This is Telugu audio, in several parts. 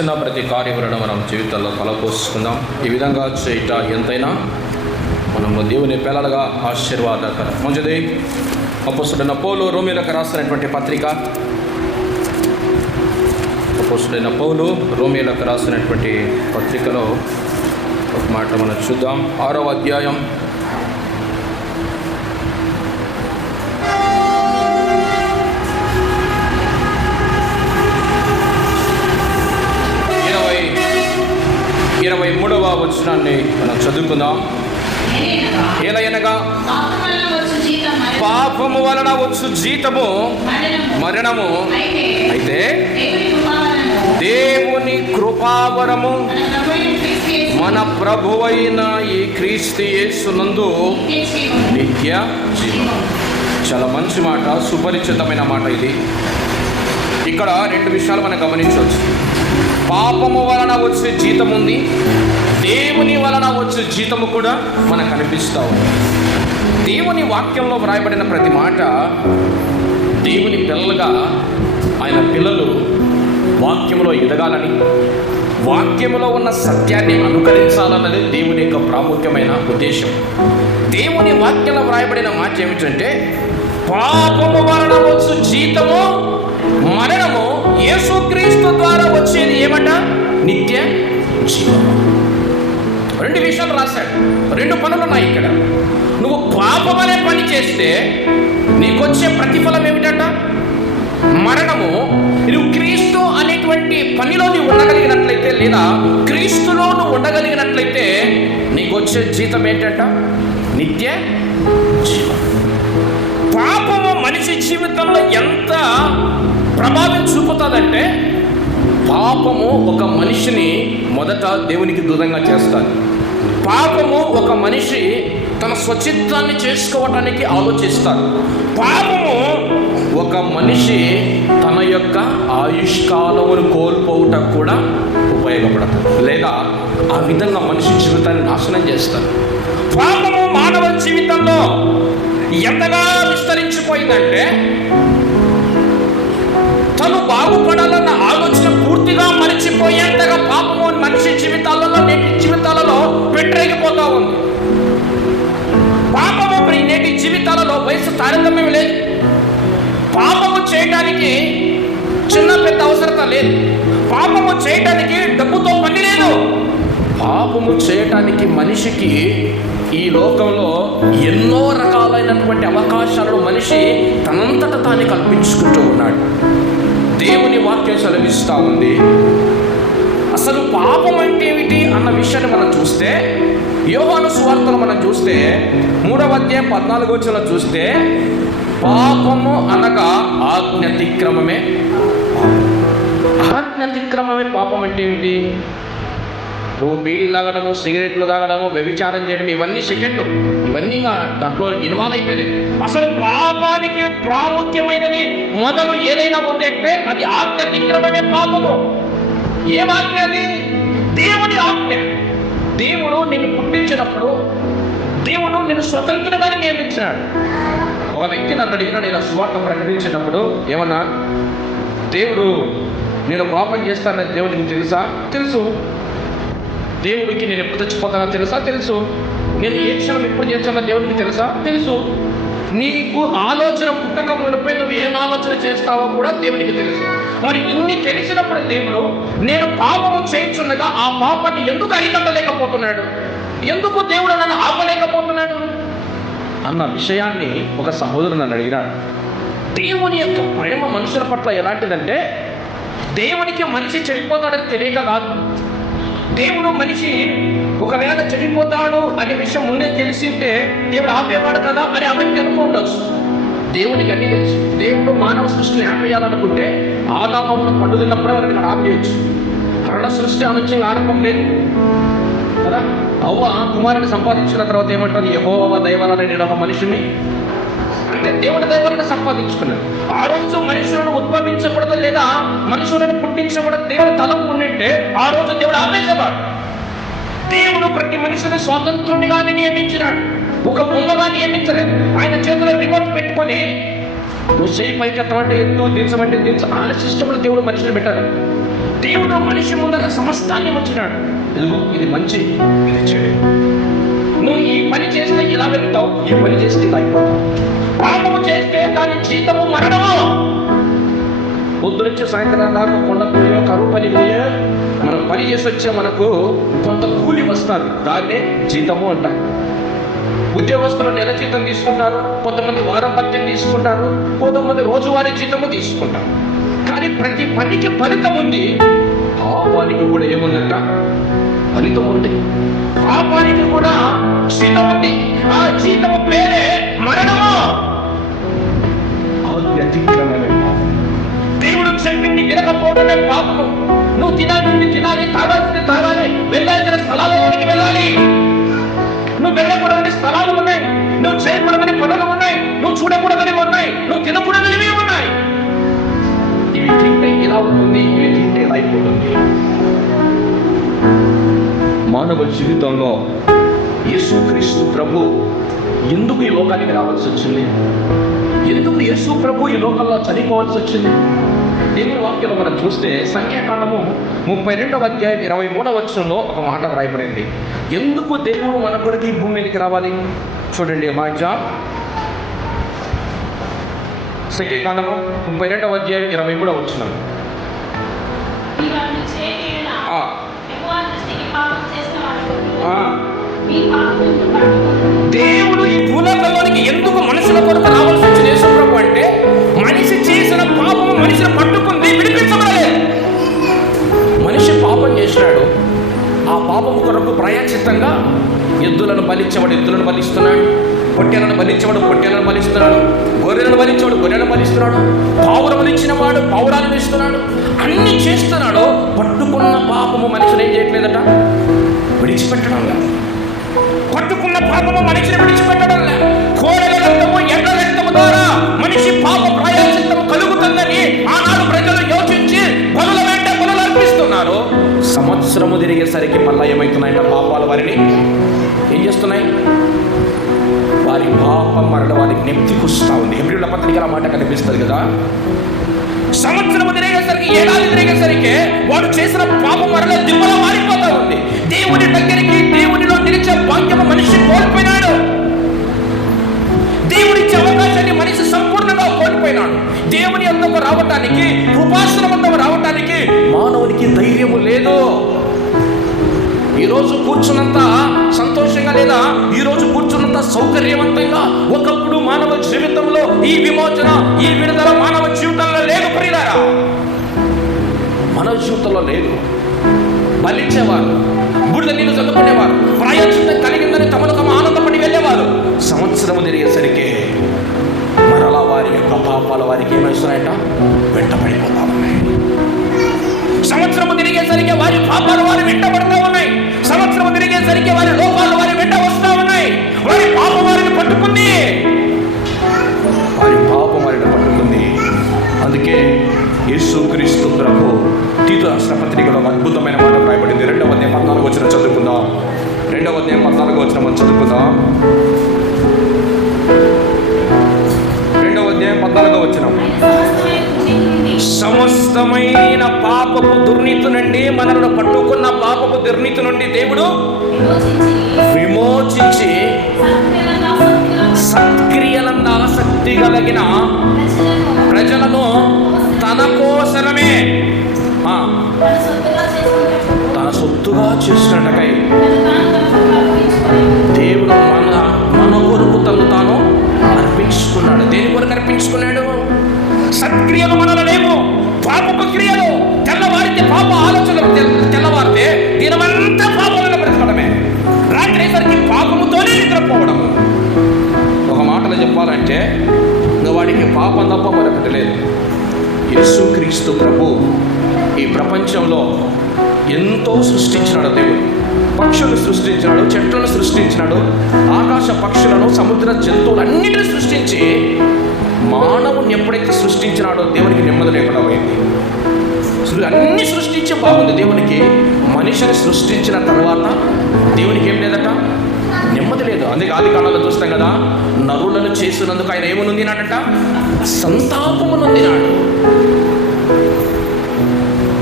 చిన్న ప్రతి కార్యములను మనం జీవితాల్లో తలపోసుకుందాం. ఈ విధంగా చేయట ఎంతైనా మనము దేవుని పిల్లలుగా ఆశీర్వాదకరం. మంచిది. అపోసుడైన పౌలు రోమిలకు రాసినటువంటి పత్రిక. అపోసుడైన పౌలు రోమిలకు రాసినటువంటి పత్రికలో ఒక మాట మనం చూద్దాం. ఆరవ అధ్యాయం వచనాన్ని మనం చదువుకుందాం. ఏలయనగా పాపము వలన వచ్చు జీతము మరణము. అయితే దేవుని కృపావరము మన ప్రభువైన ఈ క్రీస్తు యేసునందు నిత్య జీవం. చాలా మంచి మాట సుపరిచితమైన మాట ఇది. ఇక్కడ రెండు విషయాలు మనం గమనించవచ్చు. పాపము వలన వచ్చే జీతం ఉంది దేవుని వలన వచ్చే జీతము కూడా మనకు కనిపిస్తూ ఉంది. దేవుని వాక్యంలో వ్రాయబడిన ప్రతి మాట దేవుని పిల్లలుగా ఆయన పిల్లలు వాక్యంలో ఎదగాలని వాక్యములో ఉన్న సత్యాన్ని అనుకరించాలన్నది దేవుని యొక్క ప్రాముఖ్యమైన ఉద్దేశం. దేవుని వాక్యంలో వ్రాయబడిన మాట ఏమిటంటే పాపము వలన వచ్చు జీతము మరణము యేసుక్రీస్తు ద్వారా వచ్చేది ఏమట? నిత్య జీవము. రెండు విషయాలు రాశాడు. రెండు పనులు ఉన్నాయి ఇక్కడ. నువ్వు పాపం అనే పని చేస్తే నీకు వచ్చే ప్రతిఫలం ఏమిటంట? మరణము నువ్వు క్రీస్తు అనేటువంటి పనిలో నువ్వు ఉండగలిగినట్లయితే లేదా క్రీస్తులో నువ్వు ఉండగలిగినట్లయితే నీకు వచ్చే జీతం ఏంటంట? నిత్య జీవం. పాపము మనిషి జీవితంలో ఎంత ప్రభావం చూపుతుందంటే పాపము ఒక మనిషిని మొదట దేవునికి దూరంగా చేస్తాను పాపము ఒక మనిషి తన స్వచిత్తాన్ని చేసుకోవటానికి ఆలోచిస్తారు పాపము ఒక మనిషి తన యొక్క ఆయుష్కాలమును కోల్పోవటం కూడా ఉపయోగపడదు లేదా ఆ విధంగా మనిషి జీవితాన్ని నాశనం చేస్తారు పాపము మానవ జీవితంలో ఎంతగా విస్తరించిపోయిందంటే తను బాగుపడాలన్న ఆలోచన పూర్తిగా మరిచిపోయేంతగా పాపము మనిషి జీవితాలలో నేటి జీవితాలలో పెట్టరేగిపోతా ఉంది. పాపము నేటి జీవితాలలో వయసు తారతమ్యం లేదు. పాపము చేయడానికి చిన్న పెద్ద అవసరత లేదు. పాపము చేయటానికి డబ్బుతో పని లేదు. పాపము చేయటానికి మనిషికి ఈ లోకంలో ఎన్నో రకాలైనటువంటి అవకాశాలను మనిషి తనంతట తాను కల్పించుకుంటూ ఉన్నాడు. దేవుని వాక్యం సెలవిస్తూ ఉంది. అసలు పాపం అంటే ఏమిటి అన్న విషయాన్ని మనం చూస్తే యోహాను సువార్తలు మనం చూస్తే మూడవ అధ్యాయం పద్నాలుగో వచ్చిన చూస్తే పాపము అనగా ఆజ్ఞతిక్రమమే. ఆజ్ఞతిక్రమమే పాపం అంటే ఏమిటి? నువ్వు బీడీలు తాగడము సిగరెట్లు తాగడము వ్యభిచారం చేయడం ఇవన్నీ సెకండ్ ఇవన్నీ ఇంకా దాంట్లో ఇన్వాల్వ్ అయిపోయింది. అసలు పాపానికి ప్రాముఖ్యమైనది మొదలు ఏదైనా ఉంది అంటే అది ఆజ్ఞతిక్రమమే పాపము. ఏమాజ్ఞ అది దేవుని ఆజ్ఞ. దేవుడు నిన్ను పుట్టించినప్పుడు దేవుడు నిన్ను స్వతంత్రంగా నియమించాడు. ఒక వ్యక్తి నన్ను అడిగిన నేను స్వార్థ ప్రకటించినప్పుడు ఏమన్నా? దేవుడు నేను పాపం చేస్తానని దేవుడికి తెలుసా? తెలుసు. దేవుడికి నేను ఎప్పుడు చచ్చిపోతానో తెలుసా? తెలుసు. నేను ఏ క్షణం ఎప్పుడు చేస్తానో దేవుడికి తెలుసా? తెలుసు. నీకు ఆలోచన పుట్టక మునిపై నువ్వు ఏం ఆలోచన చేస్తావో కూడా దేవునికి తెలుసు. మరి ఇన్ని తెలిసినప్పుడు దేవుడు నేను పాపము చేయించుండగా ఆ పాపాన్ని ఎందుకు అరికట్టలేకపోతున్నాడు? ఎందుకు దేవుడు నన్ను ఆపలేకపోతున్నాడు? అన్న విషయాన్ని ఒక సహోదరుడు నన్ను అడిగినాడు. దేవుని యొక్క ప్రేమ మనుషుల పట్ల ఎలాంటిదంటే దేవునికి మనిషి చెడిపోతాడని తెలియక కాదు. దేవుడు మనిషి ఒకవేళ చనిపోతాడు అనే విషయం ముందే తెలిసి ఉంటే దేవుడు ఆపేవాడు కదా అని అవన్నీ అనుకుండొచ్చు దేవునికి అన్ని తెలుసు. దేవుడు మానవ సృష్టిని ఆపేయాలనుకుంటే ఆదామంలో పండు తిన్నప్పుడే వారికి అక్కడ ఆపేయచ్చు. కరణ సృష్టి అనుచ్యం ఆరంభం లేదు. కదా? అవ్వ కుమారుని సంపాదించిన తర్వాత ఏమంటారు? యహోవ దైవాలని నేను ఒక మనిషిని. అంటే దేవుడి దైవాలను సంపాదించుకున్నాడు. ఆ రోజు మనుషులను ఉద్భవించకూడదు లేదా మనుషులను పుట్టించకూడదు దేవుడు తలం ఉన్నట్టే ఆ రోజు దేవుడు ఆపేసేవాడు దేవుడు ప్రతి మనిషిని స్వాతంత్రునిగానే నియమించినాడు. ఒక బొమ్మగా నియమించలేదు. ఆయన చేతిలో రిమోట్ పెట్టుకొని నువ్వు చేయి పైకెత్తమంటే ఎత్తు దించమంటే దించ ఆ సిస్టంలో దేవుడు మనుషులు పెట్టాడు దేవుడు మనిషి ముందర సమస్తాన్ని వచ్చినాడు ఇదిగో ఇది మంచి ఇది చెడు. నువ్వు ఈ పని చేస్తే ఇలా వెళ్తావు ఈ పని చేస్తే ఇలా అయిపోతావు. జీతము మరణము. పొద్దునుంచి సాయంత్రం దాకా కొండ పోయో కరువు పని పోయో మనం పని చేసి వచ్చే మనకు కొంత కూలి వస్తారు. దాన్నే జీతము అంటారు. ఉద్యోగస్తులు నెల జీతం తీసుకుంటారు కొంతమంది వారం పత్యం తీసుకుంటారు కొంతమంది రోజువారీ జీతము తీసుకుంటారు. కానీ ప్రతి పనికి ఫలితం ఉంది. పాపానికి కూడా ఏముందంట? ఫలితం ఉంది. పాపానికి కూడా జీతం ఉంది. ఆ జీతము పేరే మరణము. ఆధ్యాత్మికమైన దేవుడు క్షమించి తినకపోవడమే పాపము. నువ్వు తినాలి తినాలి తాగాల్సింది తాగాలి వెళ్ళాల్సిన స్థలాలకి వెళ్ళాలి? నువ్వు వెళ్ళకూడదని స్థలాలు ఉన్నాయి. నువ్వు చేయకూడదని పనులు ఉన్నాయి. నువ్వు చూడకూడదని ఉన్నాయి. నువ్వు తినకూడదని ఉన్నాయి. ఇవి తింటే ఇలా ఉంటుంది ఇవి తింటే ఇలా అయిపోతుంది. మానవ జీవితంలో యేసుక్రీస్తు ప్రభు ఎందుకు ఈ లోకానికి రావాల్సి వచ్చింది? ఎందుకు యేసు ప్రభు ఈ లోకంలో చనిపోవాల్సి వచ్చింది. దేవుని వాక్యంలో మనం చూస్తే సంఖ్యాకాండము ముప్పై రెండవ అధ్యాయం ఇరవై మూడవ వచనంలో ఒక మాట రాయబడింది ఎందుకు దేవుడు మన కొరకు ఈ భూమి మీదకి రావాలి? చూడండి మా జాబ్. సంఖ్యాకాండము ముప్పై రెండవ అధ్యాయం ఇరవై మూడవ వచనం. దేవుడు ఈ భూలోకంలోనికి ఎందుకు మనుషుల కొరకు రావాల్సి మనిషిని పట్టుకుంది విడిపించబడలే. మనిషి పాపం చేసినాడు. ఆ పాపము కొరకు ప్రయాచితంగా ఎద్దులను బలించేవాడు ఎద్దులను బలిస్తున్నాడు పొట్టెలను బలించేవాడు పొట్టెలను బలిస్తున్నాడు గొర్రెలను బలించేవాడు గొర్రెలను బలిస్తున్నాడు పావురములు ఇచ్చినవాడు పావురాలను ఇస్తున్నాడు అన్ని చేస్తున్నాడు. పట్టుకున్న పాపము మనిషిని ఏం చేయట్లేదట? విడిచిపెట్టడం లేదు. పట్టుకున్న పాపము మనిషిని విడిచిపెట్టడం లేదు. కోడల రక్తము ఎండ రక్తము ద్వారా మనిషి పాప ప్రాయశ్చిత్తము కలుగుతుందని ఆనాడు ప్రజలు యోచించి పనుల వెంట పనులు అర్పిస్తున్నారు. సంవత్సరము తిరిగేసరికి మళ్ళీ ఏమవుతున్నాయంట పాపాలు వారిని ఏం చేస్తున్నాయి? వారి పాపం మరణ వారికి నెప్తికొస్తా ఉంది. ఎబ్రిల పత్రికల మాట కనిపిస్తుంది కదా? సంవత్సరం తిరిగేసరికి ఏడాది తిరిగేసరికి వాడు చేసిన పాపం మరణ దిమ్మ ఈ రోజు కూర్చున్నంత సంతోషంగా లేదా? ఈ రోజు కూర్చున్నంత సౌకర్యవంతంగా? ఒకప్పుడు మానవ జీవితంలో ఈ విమోచన ఈ విడుదల మానవ జీవితంలో లేదు ప్రియులారా మానవ జీవితంలో లేదు. బలించేవారు బుడిద నీళ్ళు చదువుకునేవారు ప్రాయోచితం కలిగిందని తమను తమ ఆనందపడి వెళ్ళేవారు. సంవత్సరం తిరిగేసరికి మరలా వారి యొక్క పాపాల వారికి ఏమవుతున్నాయట వెంటబడిపోతా ఉన్నాయి. సంవత్సరము తిరిగేసరికి వారి పాపాలు వారి వెంట రాసిన పత్రికలో ఒక అద్భుతమైన మాట రాయబడింది రెండవ అధ్యాయం పద్నాలుగు వచ్చిన చదువుకుందాం. రెండవ అధ్యాయం పద్నాలుగు వచ్చిన మనం చదువుకుందాం. రెండవ అధ్యాయం పద్నాలుగో వచ్చిన సమస్తమైన పాపపు దుర్నీతి నుండి మనలను పట్టుకున్న పాపపు దుర్నీతి నుండి దేవుడు విమోచించి విమోచించి సత్క్రియలంద ఆసక్తి కలిగిన ప్రజలను తన కోసరమే తన సొత్తుగా చేసుకున్నట్టు చేసినట్టుకై దేవుడు మన మన కొరకు తను తాను అర్పించుకున్నాడు. దేని కొరకు అర్పించుకున్నాడు? సత్క్రియలు మనలో లేవు. పాపపు క్రియలు. తెల్లవారితే పాప ఆలోచనలు తెల్- పక్షులను సృష్టించినాడు చెట్లను సృష్టించినాడు ఆకాశ పక్షులను సముద్ర జంతువులన్నిటిని సృష్టించి మానవుని ఎప్పుడైతే సృష్టించినాడో దేవునికి నెమ్మది లేకుండా పోయింది. అన్ని సృష్టించే బాగుంది దేవునికి. మనిషిని సృష్టించిన తర్వాత దేవునికి ఏం లేదట? నెమ్మది లేదు. అందుకే ఆది కాలంలో చూస్తాం కదా నరులను చేసినందుకు ఆయన ఏమనుందినాడట నాడట సంతాపమునుంది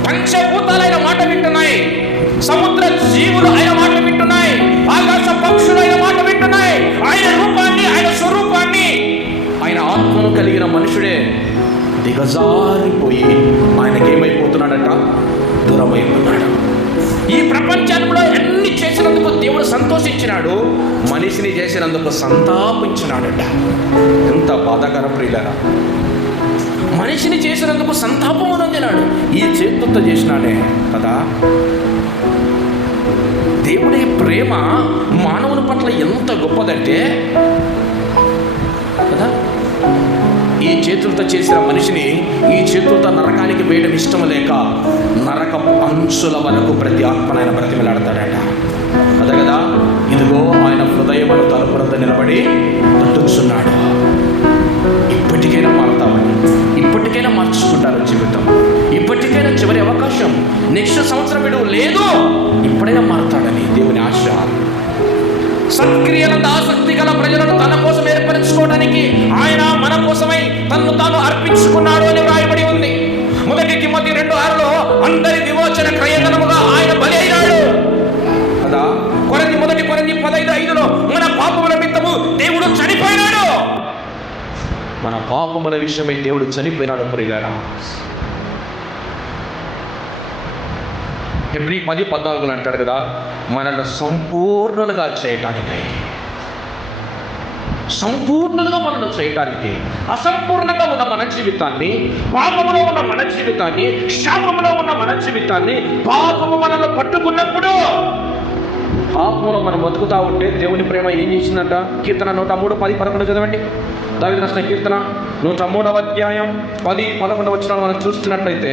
పంచభూతాలు మాట వింటున్నాయి. సముద్ర జీవులు కలిగిన మనుషుడే దిగజారిపోయి ఆయనకేమైపోతున్నాడట? దూరమైపోతున్నాడు ఈ ప్రపంచంలో ఎన్ని చేసినందుకు దేవుడు సంతోషించినాడు? మనిషిని చేసినందుకు సంతాపించినాడట. ఎంత బాధాకర ప్రియులరా. మనిషిని చేసినందుకు సంతాపం నొందినాడు ఈ చేతులతో చేసినాడే కదా. దేవుడి ప్రేమ మానవుని పట్ల ఎంత గొప్పదంటే ఈ చేతులతో చేసిన మనిషిని ఈ చేతులతో నరకానికి వేయడం ఇష్టం లేక నరక అంచుల వరకు ప్రతి ఆత్మనైన బ్రతిమలాడతాడట. అదే కదా? ఇదిగో ఆయన హృదయమును తలుపులతో నిలబడి తట్టుచున్నాడు ఇప్పటికైనా మారుతామని ఇప్పటికైనా మార్చుకుంటారు జీవితం. ఇప్పటికైనా చివరి అవకాశం నెక్స్ట్ సంవత్సరం విడువు లేదు. ఇప్పుడైనా మారుతాడని దేవుని ఆశ. సత్క్రియలంత ఆసక్తి పాపముల విషయమై దేవుడు చనిపోయినాడు ప్రియులారా ఎబ్రి పది పద్నాలుగులు అంటాడు కదా మనల్ని సంపూర్ణులుగా చేయటానికి సంపూర్ణంగా మనం చేయటానికి అసంపూర్ణంగా ఉన్న మన జీవితాన్ని పాపములో ఉన్న మన జీవితాన్ని శాపములో ఉన్న మన జీవితాన్ని పాపము మనల్ని పట్టుకున్నప్పుడు పాపంలో మనం బతుకుతా ఉంటే దేవుని ప్రేమ ఏం చేసిందంట? కీర్తన నూట మూడు పది పదకొండు చదవండి. దాని రాసిన కీర్తన నూట మూడవ అధ్యాయం పది పదకొండు వచ్చిన మనం చూస్తున్నట్లయితే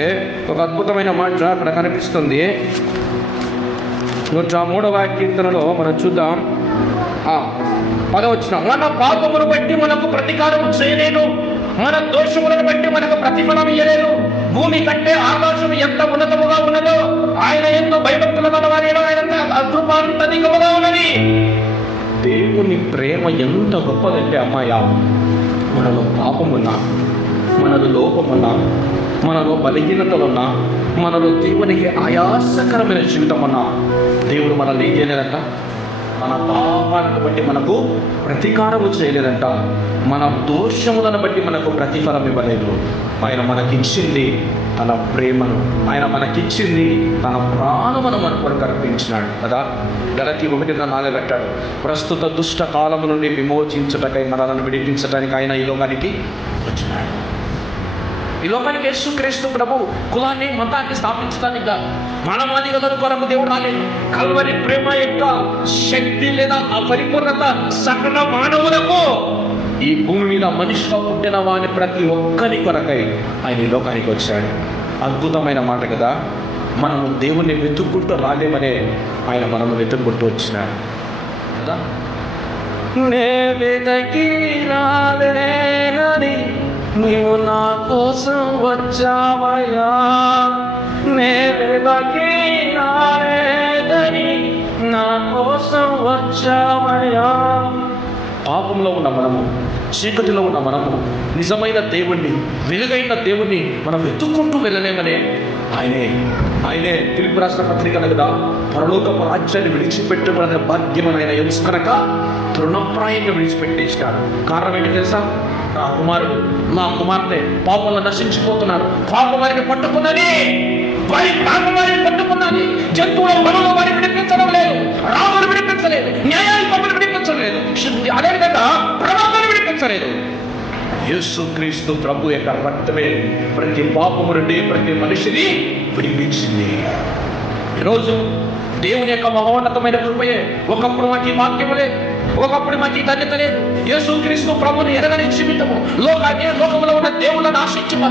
ఒక అద్భుతమైన మాట అక్కడ కనిపిస్తుంది. నూట మూడవ కీర్తనలో మనం చూద్దాం. పదవచ్చిన మన పాపమును బట్టి మనకు ప్రతీకారం చేయలేను. మన దోషములను బట్టి మనకు ప్రతిఫలం ఇయ్యలేదు. భూమి కంటే ఆకాశం ఎంత ఉన్నతముగా ఉన్నదో ఆయన ఎంతో భయభక్తుల వారి ఆయన అద్భుతాంతధికముగా ఉన్నది. దేవుని ప్రేమ ఎంత గొప్పదంటే అమ్మాయ మనలో పాపమున్నా మనలో లోపమున్నా మనలో బలహీనతలున్నా మనలో దేవునికి ఆయాసకరమైన జీవితం అన్నా దేవుడు మనల్ని ఏం చేయలేదంట మన పాపాలను బట్టి మనకు ప్రతీకారము చేయలేదంట. మన దోషములను బట్టి మనకు ప్రతిఫలం ఇవ్వలేదు. ఆయన మనకిచ్చింది తన ప్రేమను ఆయన మనకిచ్చింది తన ప్రాణమును మన కొరకు అర్పించినాడు కదా. గలతి ఒకటిన్న నాలుగట్టాడు ప్రస్తుత దుష్ట కాలము నుండి విమోచించుటకై మనలను విడిపించడానికి ఆయన ఈ లోకానికి వచ్చినాడు. ఈ లోకానికి యేసుక్రీస్తు ప్రభు కులాన్ని మతాన్ని స్థాపించడానికి కాదు. మానవాదిగల కొరకు దేవుడు రాలేదు. కల్వరి ప్రేమ యొక్క శక్తి లేదా ఆ పరిపూర్ణత సకల మానవులకు ఈ భూమి మీద మనిషిగా పుట్టిన వాని ప్రతి ఒక్కరి కొరకై ఆయన ఈ లోకానికి వచ్చాడు. అద్భుతమైన మాట కదా. మనము దేవుణ్ణి వెతుక్కుంటూ రాలేమనే ఆయన మనము వెతుక్కుంటూ వచ్చినాడు. కదా? నే వెతకి రాలేనని నీవు నా కోసం వచ్చావయ్యా. నే నా కోసం వచ్చావయ్యా. పాపంలో ఉన్న మనము చీకటిలో ఉన్న మనము నిజమైన దేవుణ్ణి వెలుగైన దేవుణ్ణి మనం వెతుక్కుంటూ వెళ్ళలేమనే ఆయనే ఆయనే పిలుపు రాష్ట్ర పత్రికలు కదా పరలోక రాజ్యాన్ని విడిచిపెట్టుకునే భాగ్యమని ఆయన ఎంచుకనక తృణప్రాయంగా విడిచిపెట్టేసినాడు. కారణం ఏంటి తెలుసా? కుమారుడు. నా కుమార్తె పాపంలో నశించిపోతున్నారు. పాపం వారిని పట్టుకున్నది వారి పాపం వారిని పట్టుకున్నది జంతువుల పనులు వారిని విడిపించడం లేదు రాములు విడిపించలేదు న్యాయాధిపతులు విడిపించలేదు శుద్ధి అదేవిధంగా ప్రవక్తలు విడిపించలేదు. యేసుక్రీస్తు ప్రభు యొక్క రక్తమే ప్రతి పాపము నుండి ప్రతి మనిషిని విడిపించింది. ఈరోజు దేవుని యొక్క మహోన్నతమైన కృపయే ఒకప్పుడు మాకు ఈ వాక్యములే ఒకప్పుడు మంచి ఈ ధన్యత లేదు. యేసుక్రీస్తు ప్రభుని ఎరగని జీవితము. లోకాన్ని లోకంలో ఉన్న దేవుళ్ళని ఆశించి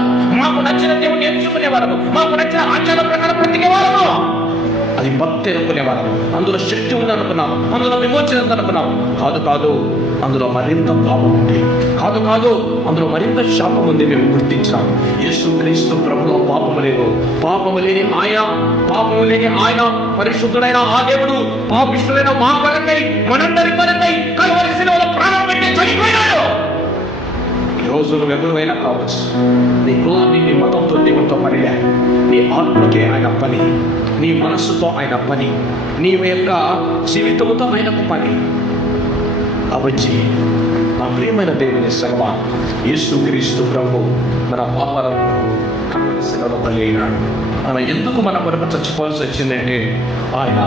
మాకు నచ్చిన దేవుని ఎంచుకునేవారము మాకు నచ్చిన ఆచార ప్రకారం బ్రతికేవారము. అది భక్తి అనుకునేవారు అందులో శక్తి ఉంది అనుకున్నాము. అందులో విమోచన ఉంది కాదు కాదు అందులో మరింత పాపం ఉంది. కాదు కాదు అందులో మరింత శాపం ఉంది మేము గుర్తించాం యేసు క్రీస్తు ప్రభులో పాపము లేదు. పాపము లేని ఆయన పాపము లేని ఆయన పరిశుద్ధుడైన ఆ దేవుడు పాపిష్టుడైన మా కొరకై మనందరి కొరకై కలవలసిన ప్రాణం పెట్టి చనిపోయినాడు. రోజు నువ్వు ఎవరైనా కావచ్చు. నీ కులాన్ని నీ మతంతో దేవునితో పనిలే నీ ఆత్మకే ఆయన పని. నీ మనస్సుతో ఆయన పని. నీ యొక్క జీవితంతో ఆయన పని. కాబట్టి నా ప్రియమైన దేవుని సగమా యేసు క్రీస్తు ప్రభు మన పాపాలను సెలవు కలిగినాడు మనం ఎందుకు మన కొరకు చచ్చిపోవాల్సి వచ్చిందంటే ఆయన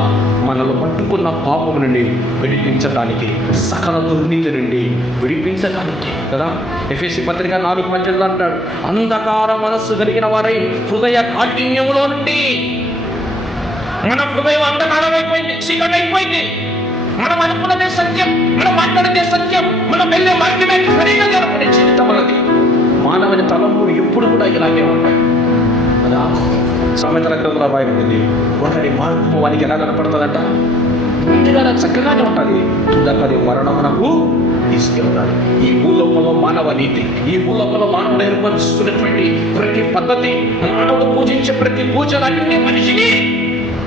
మనలో పట్టుకున్న పాపం నుండి విడిపించడానికి సకల దుర్నీతి నుండి విడిపించడానికి కదా? ఎఫ్ఎస్సి పత్రిక నాలుగు మధ్యలో అంటాడు అంధకార మనస్సు కలిగిన వారై హృదయ కాఠిన్యంలో నుండి మన హృదయం అంధకారం అయిపోయింది చీకటి అయిపోయింది మనం అనుకున్నదే సత్యం మనం మాట్లాడితే సత్యం మనం వెళ్ళే మార్గమే సరిగా జరపడే జీవితం అన్నది మానవుని తలంపులు ఎప్పుడు కూడా ఇలాగే ఉంటాయి. కదా సమేతల గ్రంథంలో రాయబడింది ఒకటి మార్గము వానికి ఎలా కనపడుతుందట? ముందుగా చక్కగానే ఉంటుంది. మరణం మరణమునకు తీసుకెళ్తాడు ఈ భూలోకంలో మానవ నీతి. ఈ భూలోకంలో మానవుడు నిర్వహిస్తున్నటువంటి ప్రతి పద్ధతి మానవుడు పూజించే ప్రతి పూజలన్నీ మనిషిని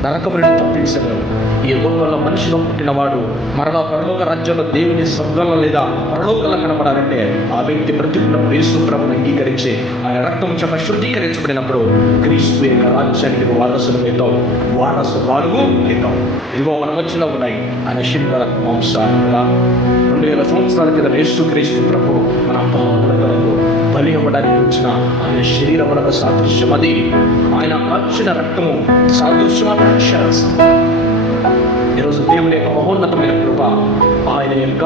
నరకం నుండి తప్పించగలరు ఈ లోకంలో మనిషిలో పుట్టినవాడు మరణ పరలోక రాజ్యంలో దేవుని స్వర్గంలో లేదా పరలోకంలో కనపడాలంటే ఆ వ్యక్తి బ్రతికున్నప్పుడు యేసు ప్రభుని అంగీకరించి ఆయన రక్తం చేత శుద్ధీకరించబడినప్పుడు క్రీస్తు యొక్క రాజ్యానికి వారసులు అవుతాం వారసు వారుగు అవుతాం ఇదిగో మన మధ్యలో ఉన్నాయి ఆయన శిల్ప మాంస రెండు వేల సంవత్సరాల క్రితం యేసు క్రీస్తు ప్రభు మన పాపముల కొరకు బలి ఇవ్వడానికి వచ్చిన ఆయన శరీరములకు సాదృశ్యం అది ఆయన కాల్చిన రక్తము సాదృశ్యం అక్షరాస్యం ఈరోజు దేవుని యొక్క మహోన్నతమైన కృప ఆయన యొక్క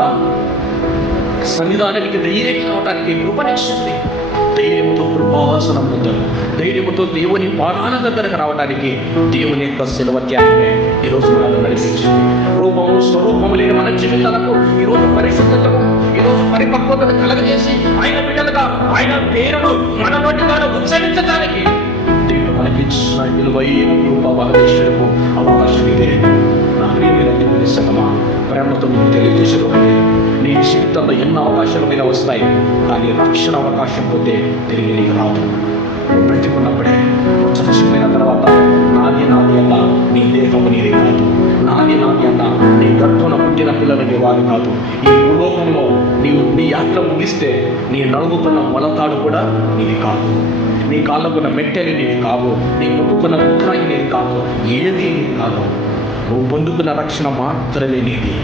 సన్నిధానానికి ధైర్యం కావడానికి కృపనిస్తుంది. ధైర్యంతో కృపాసనం పొందారు ధైర్యంతో దేవుని పాదాల దగ్గరకు రావడానికి దేవుని యొక్క శిలవ త్యాగమే ఈరోజు మనల్ని నడిపించింది రూపము స్వరూపము లేని మన జీవితాలకు ఈరోజు పరిశుద్ధతను ఈరోజు పరిపక్వతను కలగజేసి ఆయన బిడ్డలుగా ఆయన పేరును మన నోటి ద్వారా ఉచ్చరించడానికి దేవుడు మనకిచ్చిన విలువైన కృప మహదేశ్వరకు అవకాశం ఇదే నా ప్రియమైన దేవుని ప్రేమతో మీకు తెలియజేసేది నీ జీవితంలో ఎన్నో అవకాశాలు మీద వస్తాయి కానీ రక్షణ అవకాశం పోతే తిరిగి రాదు. బ్రతికున్నప్పుడే చచ్చిపోయిన తర్వాత నాది నాది అన్న నీ దేహము నీది కాదు. నాది నాది అన్న నీ గర్భన పుట్టిన పిల్లలకి నీ వారు కాదు. ఈ భూలోకంలో నీవు నీ యాత్ర ముగిస్తే నీ నడుముకున్న మొలతాడు కూడా నీది కాదు. నీ కాళ్ళకున్న మెట్టెలు నీది కావు నీ ముట్టుకున్న ముద్రాయి నీది కాదు. ఏది నీది కాదు. నువ్వు పొందుకున్న రక్షణ మాత్రమే నీది.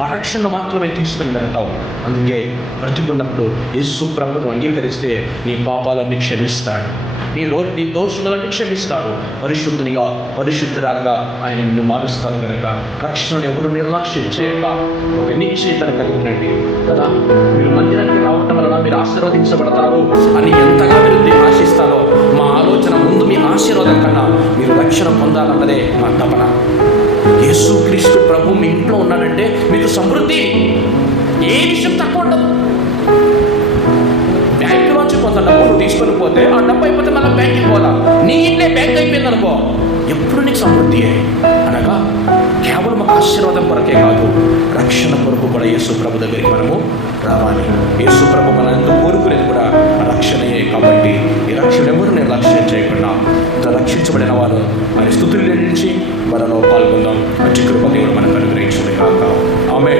ఆ రక్షణ మాత్రమే తీసుకుని వెళ్తావు అందుకే బ్రతికున్నప్పుడు యేసు ప్రభును అంగీకరిస్తే నీ పాపాలన్నీ క్షమిస్తాడు. నీ లో నీ దోషులన్నీ క్షమిస్తాడు. పరిశుద్ధునిగా పరిశుద్ధురాగా ఆయన నిన్ను మారుస్తాను కనుక రక్షణను ఎవరు నిర్లక్ష్యం చేయక ఒక నిశ్చయితను కలిగి ఉండండి కదా? మీరు మందిరానికి రావటం వలన మీరు ఆశీర్వదించబడతారు అని ఎంతగా మీరు ఆశిస్తారో మా ఆలోచన ముందు మీ ఆశీర్వాదం కన్నా మీరు రక్షణ పొందాలన్నదే మా తపన. యేసుక్రీస్తు ప్రభు మీ ఇంట్లో ఉన్నాడంటే మీకు సమృద్ధి. ఏ విషయం తక్కువ ఉండదు. బ్యాంకులోంచి కొంత డబ్బు నువ్వు తీసుకొని పోతే ఆ డబ్బు అయిపోతే మళ్ళీ బ్యాంక్కి పోదా. నీ ఇంట్లో బ్యాంక్ అయిపోయింది అనుకో ఎప్పుడు నీకు సమృద్ధి అనగా కేవలం ఒక ఆశీర్వాదం కొరకే కాదు రక్షణ కొరకు కూడా యేసుప్రభు దగ్గరికి మనము రావాలి. యేసుప్రభు మన ఎంతో కోరుకునేది కూడా రక్షణయే కాబట్టి ఈ రక్షణ ఎవరు నిర్లక్ష్యం చేయకుండా రక్షించబడిన వారు మరి స్థుతులు నుంచి మనలో పాల్గొందాం. మంచి కృపదేవుడు మనకు అనుగ్రహించడం కాక ఆమె